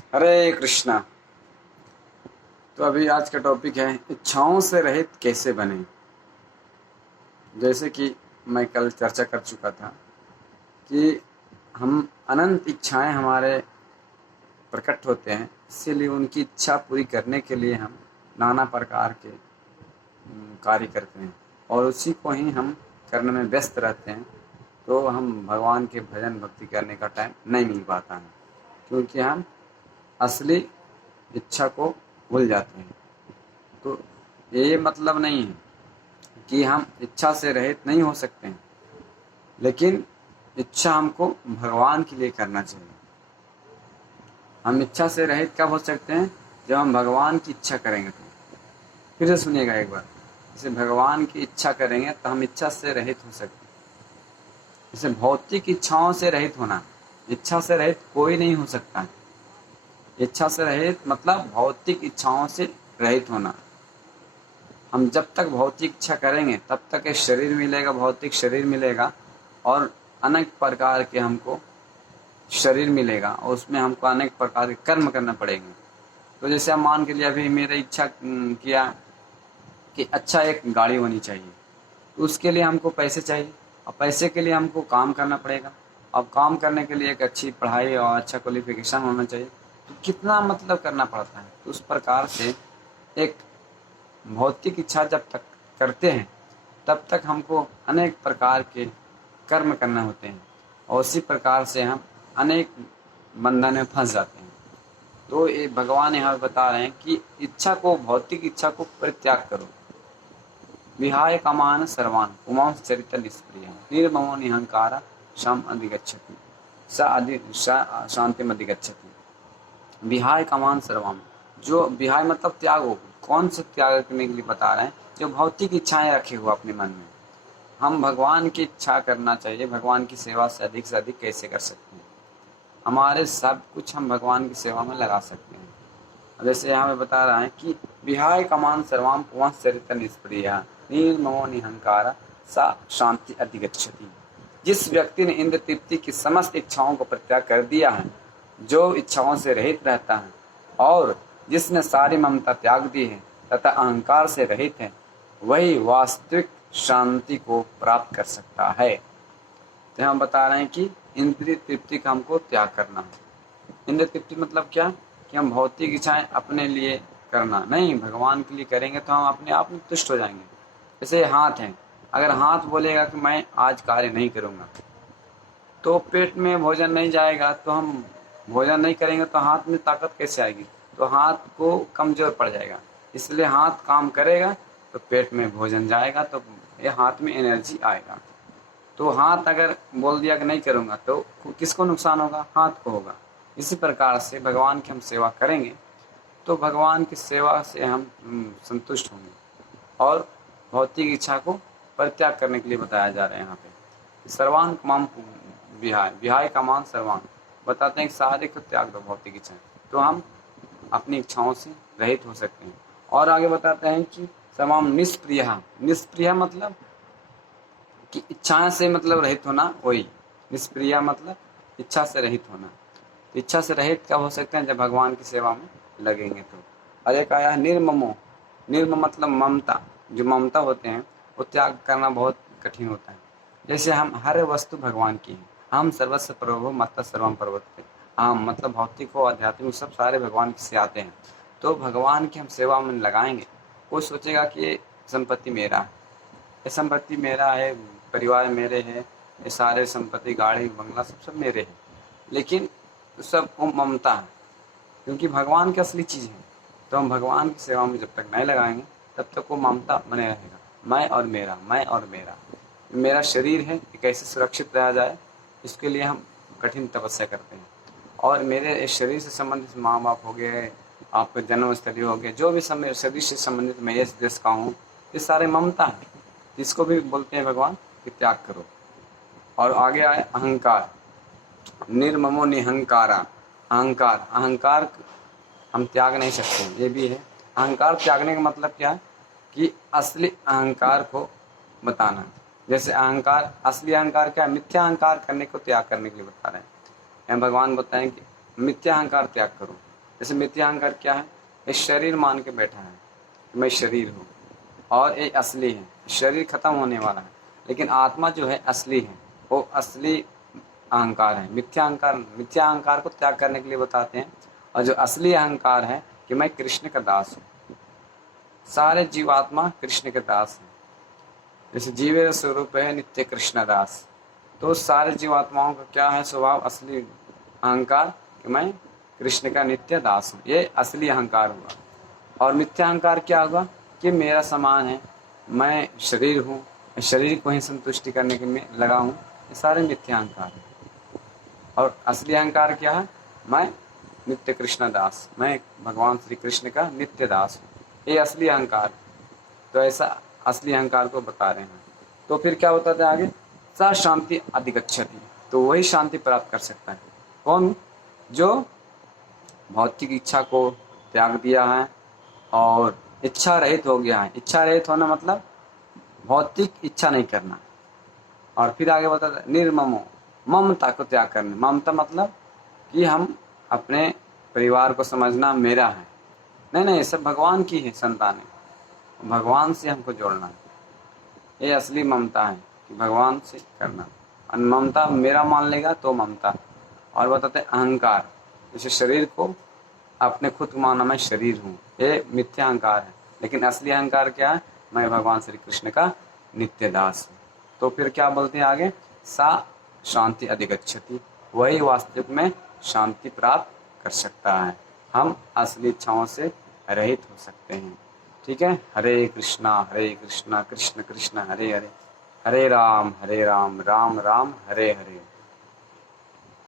हरे कृष्णा। तो अभी आज का टॉपिक है इच्छाओं से रहित कैसे बने। जैसे कि मैं कल चर्चा कर चुका था कि हम अनंत इच्छाएं हमारे प्रकट होते हैं, इसीलिए उनकी इच्छा पूरी करने के लिए हम नाना प्रकार के कार्य करते हैं और उसी को ही हम करने में व्यस्त रहते हैं। तो हम भगवान के भजन भक्ति करने का टाइम नहीं मिल पाता है, क्योंकि हम असली इच्छा को भूल जाते हैं। तो ये मतलब नहीं है कि हम इच्छा से रहित नहीं हो सकते हैं, लेकिन इच्छा हमको भगवान के लिए करना चाहिए। हम इच्छा से रहित कब हो सकते हैं? जब हम भगवान की इच्छा करेंगे। तो फिर से सुनिएगा एक बार, जैसे भगवान की इच्छा करेंगे तो हम इच्छा से रहित हो सकते हैं। जैसे भौतिक इच्छाओं से रहित होना, इच्छा से रहित कोई नहीं हो सकता है। इच्छा से रहित मतलब भौतिक इच्छाओं से रहित होना। हम जब तक भौतिक इच्छा करेंगे तब तक एक शरीर मिलेगा, भौतिक शरीर मिलेगा और अनेक प्रकार के हमको शरीर मिलेगा और उसमें हमको अनेक प्रकार के कर्म करना पड़ेंगे। तो जैसे हम मान के लिए अभी मेरी इच्छा किया कि अच्छा एक गाड़ी होनी चाहिए, तो उसके लिए हमको पैसे चाहिए और पैसे के लिए हमको काम करना पड़ेगा। अब काम करने के लिए एक अच्छी पढ़ाई और अच्छा क्वालिफिकेशन होना चाहिए। तो कितना मतलब करना पड़ता है। तो उस प्रकार से एक भौतिक इच्छा जब तक करते हैं तब तक हमको अनेक प्रकार के कर्म करने होते हैं और उसी प्रकार से हम अनेक बंधन में फंस जाते हैं। तो ये भगवान यहाँ बता रहे हैं कि इच्छा को, भौतिक इच्छा को परित्याग करो। विहाय कामान सर्वान पुमांस चरित निष्प्रिय निर्ममो निहंकार शाम अधिगच्छति शांति अधिगच्छति। विहाय कामान सर्वाम, जो विहाय मतलब त्याग हो। कौन से त्याग करने के लिए बता रहे हैं? जो भौतिक इच्छाएं रखे हुए अपने मन में। हम भगवान की इच्छा करना चाहिए। भगवान की सेवा से अधिक कैसे कर सकते हैं? हमारे सब कुछ हम भगवान की सेवा में लगा सकते हैं। जैसे यहाँ पे बता रहा है कि विहाय कमान सर्वाम पुंस चरित निष्प्रिय निर्ममो निहंकार सा शांति अधिगच्छति। जिस व्यक्ति ने इंद्र तृप्ति की समस्त इच्छाओं को परित्याग कर दिया है, जो इच्छाओं से रहित रहता है और जिसने सारी ममता त्याग दी है तथा अहंकार से रहित है, वही वास्तविक शांति को प्राप्त कर सकता है। तो हम बता रहे हैं कि इंद्रिय तृप्ति का हमको त्याग करना है। इंद्रिय तृप्ति मतलब क्या? कि हम भौतिक इच्छाएं अपने लिए करना नहीं, भगवान के लिए करेंगे तो हम अपने आप में तुष्ट हो जाएंगे। जैसे हाथ है, अगर हाथ बोलेगा कि मैं आज कार्य नहीं करूँगा, तो पेट में भोजन नहीं जाएगा, तो हम भोजन नहीं करेंगे तो हाथ में ताकत कैसे आएगी? तो हाथ को कमजोर पड़ जाएगा। इसलिए हाथ काम करेगा तो पेट में भोजन जाएगा, तो ये हाथ में एनर्जी आएगा। तो हाथ अगर बोल दिया कि नहीं करूँगा तो किसको नुकसान होगा? हाथ को होगा। इसी प्रकार से भगवान की हम सेवा करेंगे तो भगवान की सेवा से हम संतुष्ट होंगे और भौतिक इच्छा को परित्याग करने के लिए बताया जा रहा है यहाँ पे। सर्वान कमाम विहाय, विहाय कमान सर्वान, बताते हैं कि सारे को त्याग दो भौतिक इच्छाएं, तो हम अपनी इच्छाओं से रहित हो सकते हैं। और आगे बताते हैं कि सर्वाम निष्प्रिय, निष्प्रिय मतलब कि इच्छा से मतलब रहित होना, वही निष्प्रिय मतलब इच्छा से रहित होना। तो इच्छा से रहित कब हो सकते हैं? जब भगवान की सेवा में लगेंगे। तो और एक आया निर्ममो, निर्मम मतलब ममता। जो ममता होते हैं वो त्याग करना बहुत कठिन होता है। जैसे हम हर वस्तु भगवान की है, हम सर्वस्व प्रभु मत्त सर्वम पर्वत, हम मतलब भौतिक हो आध्यात्मिक सब सारे भगवान से आते हैं। तो भगवान की हम सेवा में लगाएंगे। कोई सोचेगा कि ये संपत्ति मेरा है, ये संपत्ति मेरा है, परिवार मेरे है, ये सारे संपत्ति गाड़ी बंगला सब सब मेरे हैं, लेकिन सब वो ममता है, क्योंकि भगवान की असली चीज़ है। तो हम भगवान की सेवा में जब तक नहीं लगाएंगे तब तक वो ममता बने रहेगा। मैं और मेरा, मैं और मेरा, मेरा शरीर है, ये कैसे सुरक्षित रहा जाए, इसके लिए हम कठिन तपस्या करते हैं। और मेरे इस शरीर से संबंधित माँ बाप हो गए, आपके जन्मस्थली हो गए, जो भी शरीर से संबंधित मैं इस देश का हूँ, ये सारे ममता है, जिसको भी बोलते हैं भगवान कि त्याग करो। और आगे आए अहंकार, निर्ममो निहंकारा, अहंकार, अहंकार हम त्याग नहीं सकते, ये भी है। अहंकार त्यागने का मतलब क्या? कि असली अहंकार को बताना। जैसे अहंकार, असली अहंकार क्या है? मिथ्या अहंकार करने को त्याग करने के लिए बता रहे हैं। भगवान बताएं कि मिथ्या अहंकार त्याग करो। जैसे मिथ्या अहंकार क्या है, ये शरीर मान के बैठा है कि मैं शरीर हूँ और ये असली है, शरीर खत्म होने वाला है, लेकिन आत्मा जो है असली है, वो असली अहंकार है। मिथ्या अहंकार को त्याग करने के लिए बताते हैं। और जो असली अहंकार है कि मैं कृष्ण का दास हूँ, सारे जीवात्मा कृष्ण के दास हैं। जैसे जीवेर स्वरूप है नित्य कृष्ण दास, तो सारे जीवात्माओं का क्या है स्वभाव, असली अहंकार कि मैं कृष्ण का नित्य दास हूँ, ये असली अहंकार हुआ। और मिथ्या अहंकार क्या होगा कि मेरा समान है, मैं शरीर हूँ, शरीर को ही संतुष्टि करने के में लगा हूँ, ये सारे मिथ्या अहंकार है। और असली अहंकार क्या है, मैं नित्य कृष्ण दास, मैं भगवान श्री कृष्ण का नित्य दास हूँ, ये असली अहंकार। तो ऐसा असली अहंकार को बता रहे हैं। तो फिर क्या बताते हैं आगे, सा शांति अधिगच्छति, तो वही शांति प्राप्त कर सकता है। कौन, जो भौतिक इच्छा को त्याग दिया है और इच्छा रहित हो गया है। इच्छा रहित होना मतलब भौतिक इच्छा नहीं करना। और फिर आगे बताता है निर्ममो, ममता को त्याग करना। ममता मतलब कि हम अपने परिवार को समझना मेरा है, नहीं नहीं, सब भगवान की है संतान है, भगवान से हमको जोड़ना है, ये असली ममता है कि भगवान से करना। और ममता मेरा मान लेगा तो ममता। और बताते हैं अहंकार, जैसे शरीर को अपने खुद को मानना मैं शरीर हूँ, ये मिथ्या अहंकार है। लेकिन असली अहंकार क्या है, मैं भगवान श्री कृष्ण का नित्य दास हूँ। तो फिर क्या बोलते हैं आगे, सा शांति अधिगच्छति, वही वास्तविक में शांति प्राप्त कर सकता है। हम असली इच्छाओं से रहित हो सकते हैं। ठीक है, हरे कृष्णा कृष्ण कृष्ण हरे हरे, हरे राम राम राम हरे हरे।